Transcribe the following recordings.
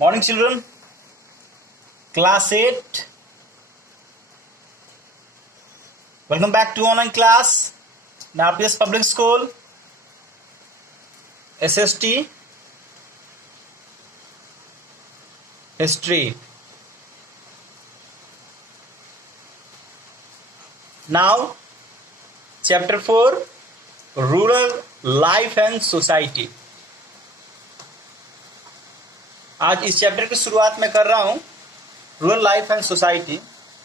Morning, children. Class 8. Welcome back to online class. RPS Public School. SST. History. Now, Chapter 4. Rural Life and Society. आज इस chapter की शुरुआत में कर रहा हूं रूरल लाइफ एंड सोसाइटी।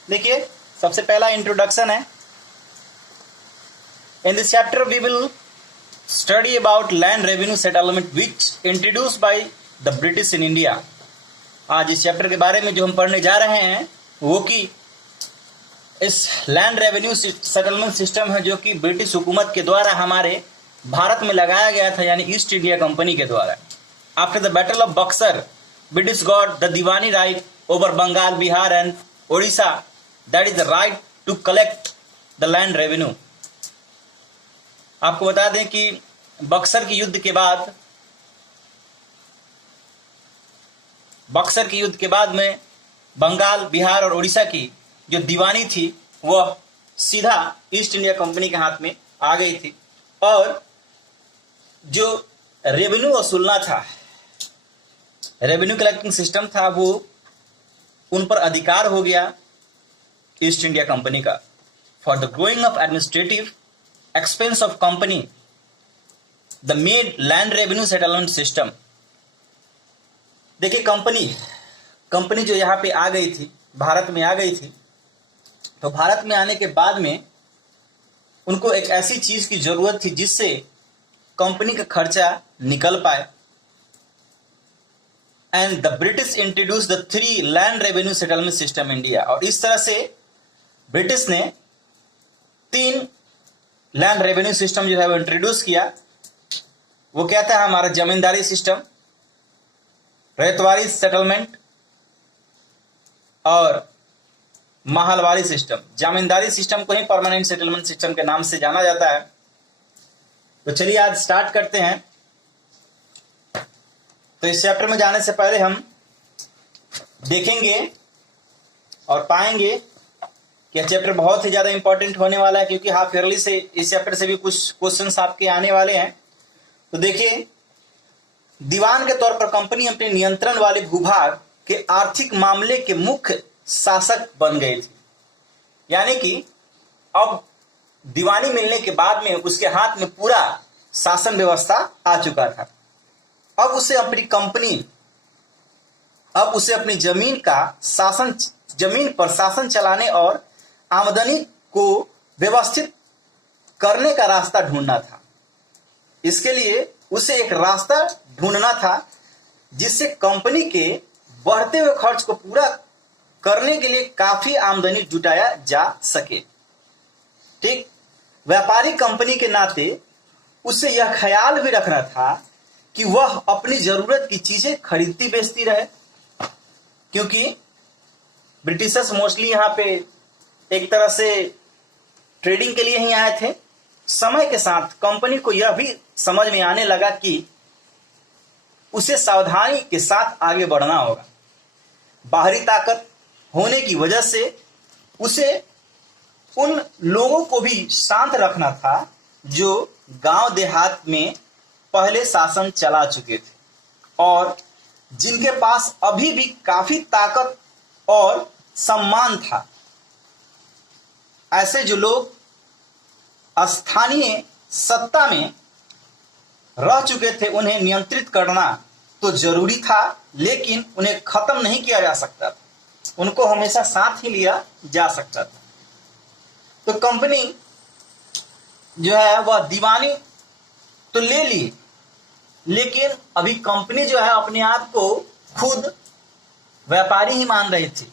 देखिए, सबसे पहला इंट्रोडक्शन है। In this chapter we will study about land revenue settlement which introduced by the British in India. आज इस चैप्टर के बारे में जो हम पढ़ने जा रहे हैं वो कि इस लैंड रेवेन्यू सेटलमेंट सिस्टम है जो कि ब्रिटिश हुकूमत के द्वारा हमारे भारत में लगाया गया था, यानी ईस्ट इंडिया कंपनी के द्वारा। After the battle of Buxar, British got the Diwani right over Bengal, Bihar and Odisha, that is the right to collect the land revenue। आपको बता दें कि बक्सर के युद्ध के बाद में बंगाल, बिहार और उड़ीसा की जो दीवानी थी वह सीधा ईस्ट इंडिया कंपनी के हाथ में आ गई थी और जो रेवेन्यू वसूलना था, रेवेन्यू कलेक्टिंग सिस्टम था, वो उन पर अधिकार हो गया ईस्ट इंडिया कंपनी का। For the growing of administrative expense of company the made land revenue settlement system. देखिए, कंपनी जो यहाँ पे आ गई थी, भारत में आ गई थी, तो भारत में आने के बाद में उनको एक ऐसी चीज की जरूरत थी जिससे कंपनी का खर्चा निकल पाए। And the British introduce the 3 land revenue settlement system India. और इस तरह से ब्रिटिश ने 3 लैंड रेवेन्यू सिस्टम जो है वो इंट्रोड्यूस किया। वो क्या था? हमारा जमींदारी सिस्टम, रैयतवारी सेटलमेंट और महलवारी सिस्टम। जमींदारी सिस्टम को ही परमानेंट सेटलमेंट सिस्टम के नाम से जाना जाता है। तो चलिए आज स्टार्ट करते हैं। तो इस चैप्टर में जाने से पहले हम देखेंगे और पाएंगे कि यह चैप्टर बहुत ही ज्यादा इंपॉर्टेंट होने वाला है, क्योंकि हाफ ईयरली से इस चैप्टर से भी कुछ क्वेश्चंस आपके आने वाले हैं। तो देखिए, दीवान के तौर पर कंपनी अपने नियंत्रण वाले भूभाग के आर्थिक मामले के मुख्य शासक बन गई थी। यानी कि अब दीवानी मिलने के बाद में उसके हाथ में पूरा शासन व्यवस्था आ चुका था। अब उसे अपनी जमीन पर शासन चलाने और आमदनी को व्यवस्थित करने का रास्ता ढूंढना था। इसके लिए उसे एक रास्ता ढूंढना था जिससे कंपनी के बढ़ते हुए खर्च को पूरा करने के लिए काफी आमदनी जुटाया जा सके। ठीक, व्यापारिक कंपनी के नाते उसे यह ख्याल भी रखना था कि वह अपनी जरूरत की चीजें खरीदती बेचती रहे, क्योंकि ब्रिटिशर्स मोस्टली यहाँ पे एक तरह से ट्रेडिंग के लिए ही आए थे। समय के साथ कंपनी को यह भी समझ में आने लगा कि उसे सावधानी के साथ आगे बढ़ना होगा। बाहरी ताकत होने की वजह से उसे उन लोगों को भी शांत रखना था जो गांव देहात में पहले शासन चला चुके थे और जिनके पास अभी भी काफी ताकत और सम्मान था। ऐसे जो लोग स्थानीय सत्ता में रह चुके थे उन्हें नियंत्रित करना तो जरूरी था, लेकिन उन्हें खत्म नहीं किया जा सकता था, उनको हमेशा साथ ही लिया जा सकता था। तो कंपनी जो है वह दीवानी तो ले ली, लेकिन अभी कंपनी जो है अपने आप को खुद व्यापारी ही मान रही थी,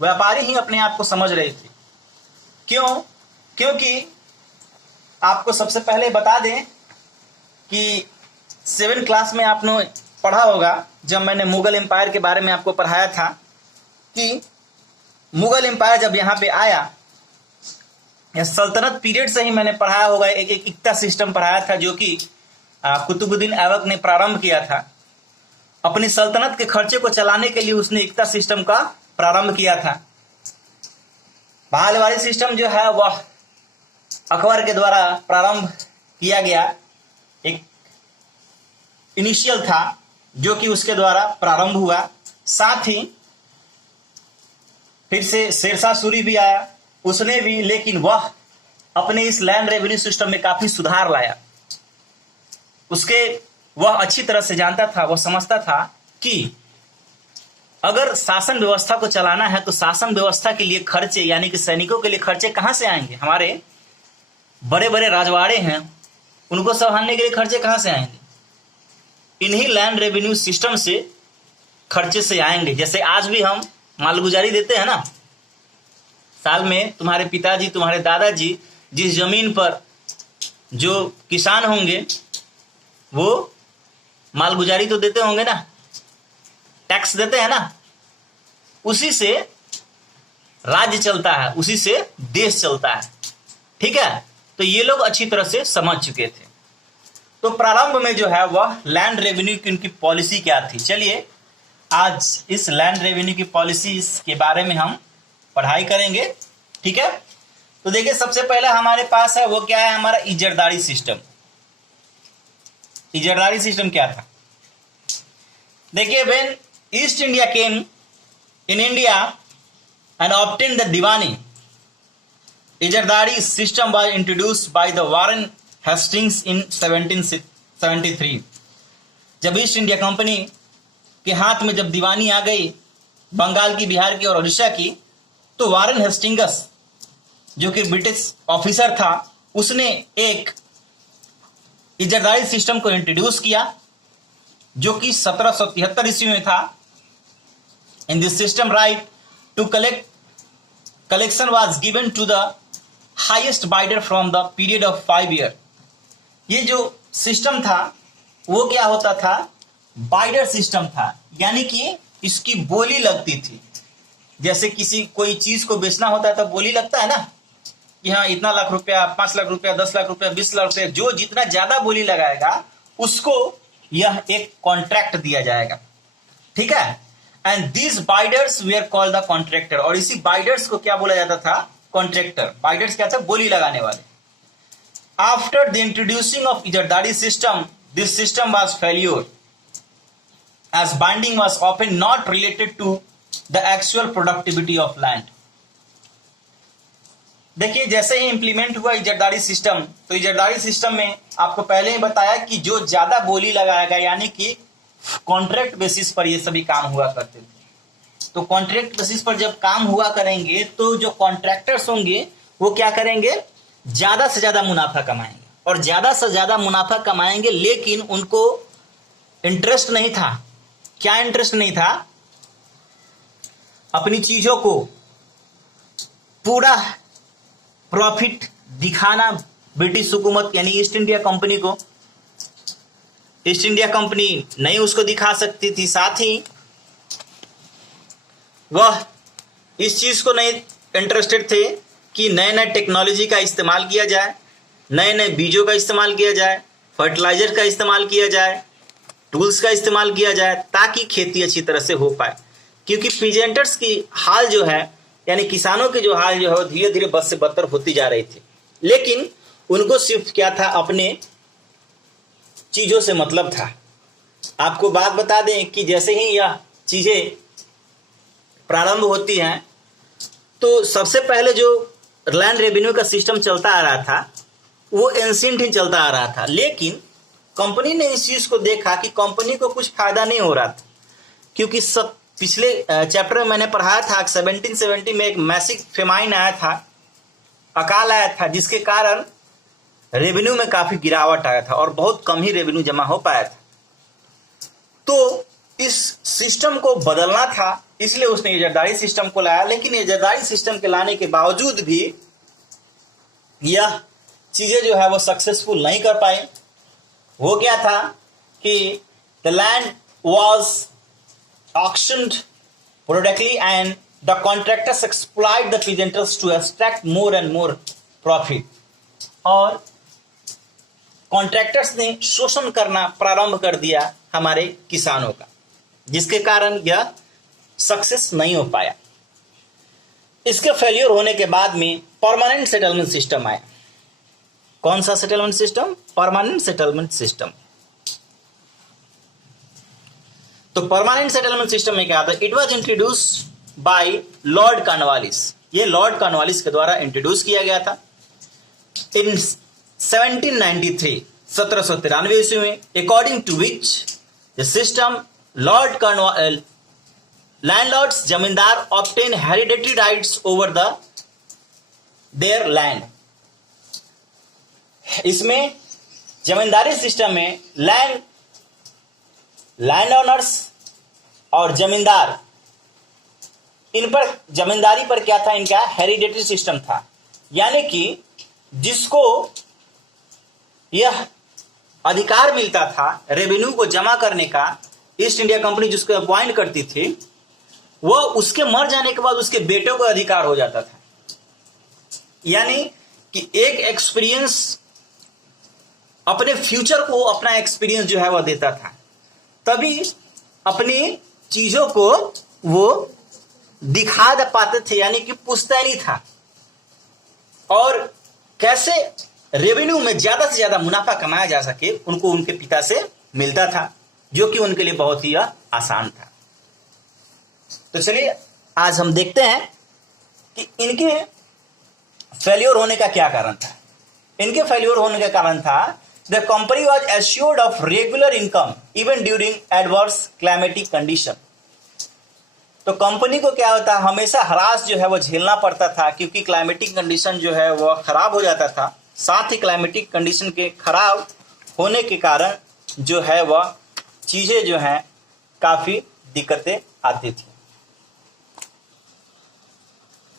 व्यापारी ही अपने आप को समझ रही थी। क्यों? क्योंकि आपको सबसे पहले बता दें कि 7th क्लास में आपने पढ़ा होगा, जब मैंने मुगल एम्पायर के बारे में आपको पढ़ाया था कि मुगल एम्पायर जब यहाँ पे आया, या सल्तनत पीरियड से ही मैंने पढ़ाया होगा, एक इक्ता सिस्टम पढ़ाया था जो कि कुतुबुद्दीन ऐबक ने प्रारंभ किया था। अपनी सल्तनत के खर्चे को चलाने के लिए उसने एकता सिस्टम का प्रारंभ किया था। महलवारी सिस्टम जो है वह अकबर के द्वारा प्रारंभ किया गया एक इनिशियल था, जो कि उसके द्वारा प्रारंभ हुआ। साथ ही फिर से शेरशाह सूरी भी आया, उसने भी, लेकिन वह अपने इस लैंड रेवेन्यू सिस्टम में काफी सुधार लाया। वह अच्छी तरह से जानता था, वह समझता था कि अगर शासन व्यवस्था को चलाना है तो शासन व्यवस्था के लिए खर्चे, यानी कि सैनिकों के लिए खर्चे कहां से आएंगे? हमारे बड़े बड़े राजवाड़े हैं, उनको संभालने के लिए खर्चे कहां से आएंगे? इन्हीं लैंड रेवेन्यू सिस्टम से खर्चे से आएंगे। जैसे आज भी हम मालगुजारी देते हैं ना, साल में तुम्हारे पिताजी, तुम्हारे दादाजी जिस जमीन पर जो किसान होंगे वो मालगुजारी तो देते होंगे ना, टैक्स देते हैं ना, उसी से राज्य चलता है, उसी से देश चलता है। ठीक है, तो ये लोग अच्छी तरह से समझ चुके थे। तो प्रारंभ में जो है वह लैंड रेवेन्यू की उनकी पॉलिसी क्या थी, चलिए आज इस लैंड रेवेन्यू की पॉलिसी के बारे में हम पढ़ाई करेंगे। ठीक है, तो देखिए सबसे पहले हमारे पास है वो क्या है, हमारा इजरदारी सिस्टम। इजरदारी सिस्टम क्या था? देखिए, when East India came in India and obtain the Diwani, Ijaradari system was introduced by the Warren Hastings in 1773। जब ईस्ट इंडिया कंपनी के हाथ में जब दीवानी आ गई बंगाल की, बिहार की और उड़ीसा की, तो वारन हेस्टिंग्स जो कि ब्रिटिश ऑफिसर था, उसने एक इजरदारी सिस्टम को इंट्रोड्यूस किया, जो कि 1773 ईस्वी में था। In this system right to collection was given to the highest bidder from the period of 5 year. ये जो सिस्टम था वो क्या होता था, बाइडर सिस्टम था, यानी कि इसकी बोली लगती थी। जैसे किसी कोई चीज को बेचना होता है तो बोली लगता है ना, कि हाँ इतना लाख रुपया, 5 लाख रुपया, 10 लाख रुपया, 20 लाख रुपया, जो जितना ज्यादा बोली लगाएगा उसको यह एक कॉन्ट्रैक्ट दिया जाएगा। ठीक है, and these bidders we are called the contractor. और इसी बाइडर्स को क्या बोला जाता था, कॉन्ट्रैक्टर। बाइडर्स क्या था, बोली लगाने वाले। After the introducing of Ijaradari system, this system was failure as binding was often not related to the actual productivity of land। देखिए, जैसे ही इंप्लीमेंट हुआ इजरदारी सिस्टम, तो इजरदारी सिस्टम में आपको पहले ही बताया कि जो ज्यादा बोली लगाएगा, यानी कि कॉन्ट्रैक्ट बेसिस पर ये सभी काम हुआ करते थे। तो कॉन्ट्रैक्ट बेसिस पर जब काम हुआ करेंगे तो जो कॉन्ट्रैक्टर्स होंगे वो क्या करेंगे, ज्यादा से ज्यादा मुनाफा कमाएंगे, और ज्यादा से ज्यादा मुनाफा कमाएंगे, लेकिन उनको इंटरेस्ट नहीं था। क्या इंटरेस्ट नहीं था? अपनी चीजों को पूरा प्रॉफिट दिखाना ब्रिटिश हुकूमत यानी ईस्ट इंडिया कंपनी को। ईस्ट इंडिया कंपनी नहीं उसको दिखा सकती थी, साथ ही वह इस चीज को नहीं इंटरेस्टेड थे कि नए नए टेक्नोलॉजी का इस्तेमाल किया जाए, नए नए बीजों का इस्तेमाल किया जाए, फर्टिलाइजर का इस्तेमाल किया जाए, टूल्स का इस्तेमाल किया जाए, ताकि खेती अच्छी तरह से हो पाए। क्योंकि पीजेंटर्स की हाल जो है, यानी किसानों की जो हाल जो है, वो धीरे धीरे बद से बदतर होती जा रही थी। लेकिन उनको सिर्फ क्या था, अपने चीजों से मतलब था। आपको बात बता दें कि जैसे ही यह चीजें प्रारंभ होती हैं, तो सबसे पहले जो लैंड रेवेन्यू का सिस्टम चलता आ रहा था वो एंशिएंट ही चलता आ रहा था। लेकिन कंपनी ने इस चीज को देखा कि कंपनी को कुछ फायदा नहीं हो रहा था, क्योंकि सब पिछले चैप्टर में मैंने पढ़ाया था 1770 में एक मैसिव फेमाइन आया था, अकाल आया था, जिसके कारण रेवेन्यू में काफी गिरावट आया था और बहुत कम ही रेवेन्यू जमा हो पाया था। तो इस सिस्टम को बदलना था, इसलिए उसने इजरदारी सिस्टम को लाया। लेकिन इजरदारी सिस्टम के लाने के बावजूद भी यह चीजें जो है वो सक्सेसफुल नहीं कर पाई। वो क्या था कि the land was auctioned periodically and the contractors exploit the peasants to extract more and more profit। और कॉन्ट्रैक्टर्स ने शोषण करना प्रारंभ कर दिया हमारे किसानों का। जिसके कारण यह सक्सेस नहीं हो पाया। इसके फेल्योर होने के बाद में परमानेंट सेटलमेंट सिस्टम आया। कौन सा settlement system? Permanent settlement system. तो परमानेंट सेटलमेंट सिस्टम में क्या था? It was introduced bye Lord Cornwallis. ये लॉर्ड कॉर्नवालिस के द्वारा इंट्रोड्यूस किया गया था इन 1793 1793 ईस्वी में, according to which the system Lord Cornwallis landlords zamindar obtain hereditary rights over their land. इसमें जमींदारी सिस्टम में लैंड ओनर्स और जमींदार, इन पर जमींदारी पर क्या था? इनका हेरिडेटरी सिस्टम था, यानी कि जिसको यह अधिकार मिलता था रेवेन्यू को जमा करने का, ईस्ट इंडिया कंपनी जिसको अपॉइंट करती थी, वो उसके मर जाने के बाद उसके बेटों को अधिकार हो जाता था। यानी कि एक एक्सपीरियंस अपने फ्यूचर को, अपना एक्सपीरियंस जो है वह देता था, तभी अपनी चीजों को वो दिखा पाते थे, यानी कि पुश्तैनी था। और कैसे रेवेन्यू में ज्यादा से ज्यादा मुनाफा कमाया जा सके, उनको उनके पिता से मिलता था, जो कि उनके लिए बहुत ही आसान था। तो चलिए आज हम देखते हैं कि इनके फेल्योर होने का क्या कारण था। इनके फेल्योर होने का कारण था the company was assured of regular income even during adverse climatic condition. तो कंपनी को क्या होता है, हमेशा हरास जो है वो झेलना पड़ता था, क्योंकि क्लाइमेटिक कंडीशन जो है वह खराब हो जाता था। साथ ही क्लाइमेटिक कंडीशन के खराब होने के कारण जो है वह चीजें जो हैं काफी दिक्कतें आती थी।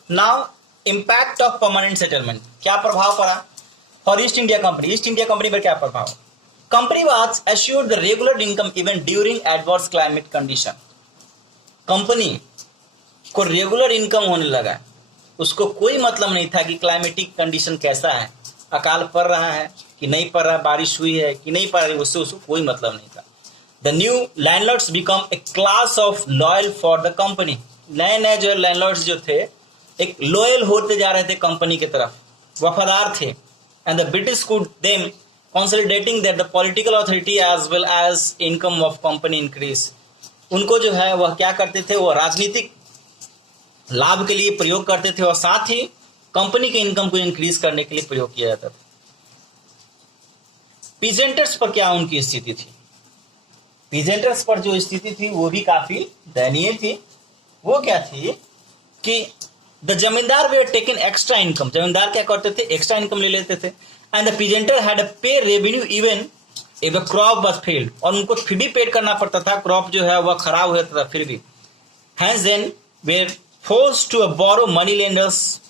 Now impact of permanent settlement, क्या प्रभाव पड़ा for east India company? East India company पर क्या प्रभाव? Company was assured the regular income even during adverse climate condition. Company को रेगुलर इनकम होने लगा, उसको कोई मतलब नहीं था कि क्लाइमेटिक कंडीशन कैसा है, अकाल पड़ रहा है कि नहीं पड़ रहा, बारिश हुई है कि नहीं पड़ रही, उससे उसको कोई मतलब नहीं था। The new landlords become a class of loyal for the company. नए नए जो लैंडलॉर्ड्स जो थे एक लॉयल होते जा रहे थे कंपनी की तरफ, वफादार थे। And the British could them consolidating that the political authority as well as income of company increase. उनको जो है वह क्या करते थे, वो राजनीतिक लाभ के लिए प्रयोग करते थे और साथ ही कंपनी के इनकम को इंक्रीज करने के लिए प्रयोग किया जाता था। पीजेंटर्स पर क्या उनकी स्थिति थी? पीजेंटर्स पर जो स्थिति थी वो भी काफी दयनीय थी। वो क्या थी कि द जमींदार वे टेकन एक्स्ट्रा इनकम। जमींदार क्या करते थे? एक्स्ट्रा इनकम ले लेते थे। एंड द पीजेंटर हैड पे revenue even if the crop was failed. और उनको फिर भी पेड करना पड़ता था, क्रॉप जो है वह खराब हो जाता था फिर भी। Hence then were forced to borrow money lenders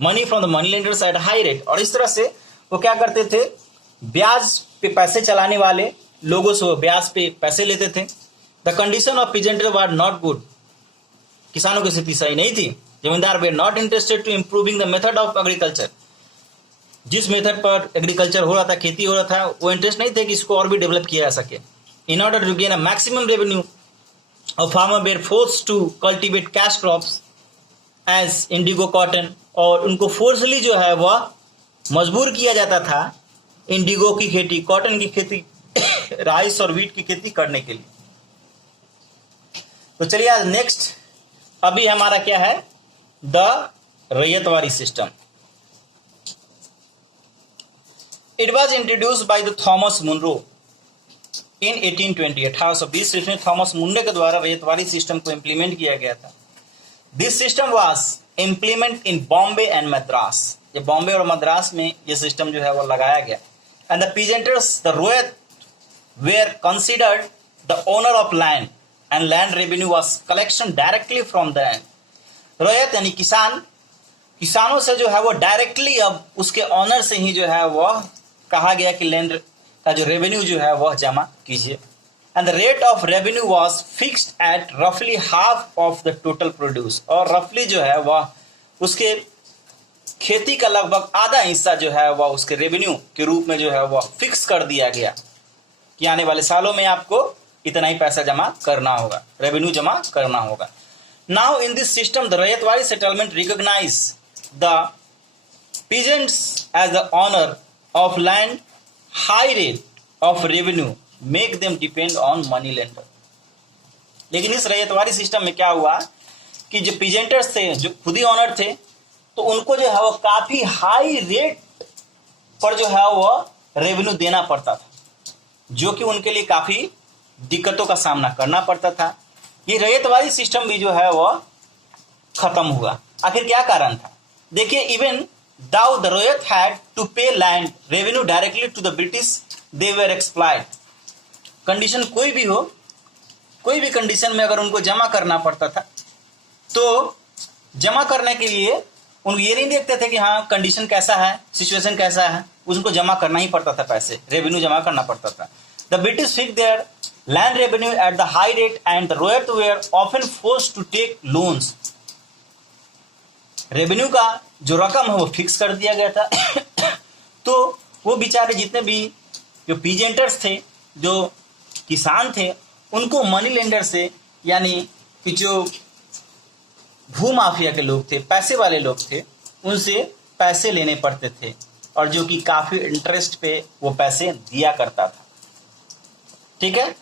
money from the money lenders at high rate. और इस तरह से वो क्या करते थे, ब्याज पे पैसे चलाने वाले लोगों से वो ब्याज पे पैसे लेते थे। The condition of peasantry were not good. किसानों की स्थिति सही नहीं थी। Zamindar were not interested to improving the method of agriculture. जिस मेथड पर एग्रीकल्चर हो रहा था, खेती हो रहा था, वो इंटरेस्ट नहीं थे कि इसको और भी डेवलप किया जा सके। In order to gain a maximum revenue of farmer were force to cultivate cash crops as indigo cotton. और उनको फोर्सली जो है वह मजबूर किया जाता था इंडिगो की खेती, कॉटन की खेती, राइस और वीट की खेती करने के लिए। तो चलिए आज नेक्स्ट अभी हमारा क्या है, the Ryotwari system. It was introduced by the Thomas Munro in 1820। 1820 में थॉमस मुनरो के द्वारा रैयतवारी सिस्टम को इंप्लीमेंट किया गया था। This system was implement in Bombay and Madras. ये बॉम्बे और मद्रास में ये सिस्टम जो है वो लगाया गया। And the peasants the ryot were considered the owner of land and land revenue was collection directly from the land. Ryot यानी किसान, किसानों से जो है वो डायरेक्टली अब उसके ऑनर से ही जो है वह कहा गया कि लैंड का जो रेवेन्यू जो है वह जमा कीजिए। And the rate of revenue was fixed at रफली half of the total produce. और रफली जो है वह उसके खेती का लगभग आधा हिस्सा जो है वह उसके रेवेन्यू के रूप में जो है वह फिक्स कर दिया गया कि आने वाले सालों में आपको इतना ही पैसा जमा करना होगा, रेवेन्यू जमा करना होगा। Now in this system the Ryotwari settlement recognise the peasants as the owner of land, high rate of revenue make them depend on money lender। लेकिन इस रैयतवाड़ी सिस्टम में क्या हुआ कि जो पीजेंटर्स थे, जो खुद ही ऑनर थे, तो उनको जो है वो काफी हाई रेट पर जो है वो रेवेन्यू देना पड़ता था, जो कि उनके लिए काफी दिक्कतों का सामना करना पड़ता था। ये रैयतवाड़ी सिस्टम भी जो है वो खत्म हुआ। आखिर क्या कारण था? देखिए, even though the Royat had to pay land revenue directly to the British, they were exploited। Condition कोई भी हो, कोई भी कंडीशन में अगर उनको जमा करना पड़ता था तो जमा करने के लिए उन ये नहीं देखते थे कि हाँ कंडीशन कैसा है, सिचुएशन कैसा है, उसको जमा करना ही पड़ता था, पैसे रेवेन्यू जमा करना पड़ता था। The British fixed their land revenue at the high rate and the Royat were often forced to take loans. Revenue का जो रकम है वो फिक्स कर दिया गया था तो वो बेचारे जितने भी जो पीजेंटर्स थे, जो किसान थे, उनको मनी लेंडर से, यानी कि जो भू माफिया के लोग थे, पैसे वाले लोग थे, उनसे पैसे लेने पड़ते थे, और जो कि काफी इंटरेस्ट पे वो पैसे दिया करता था। ठीक है।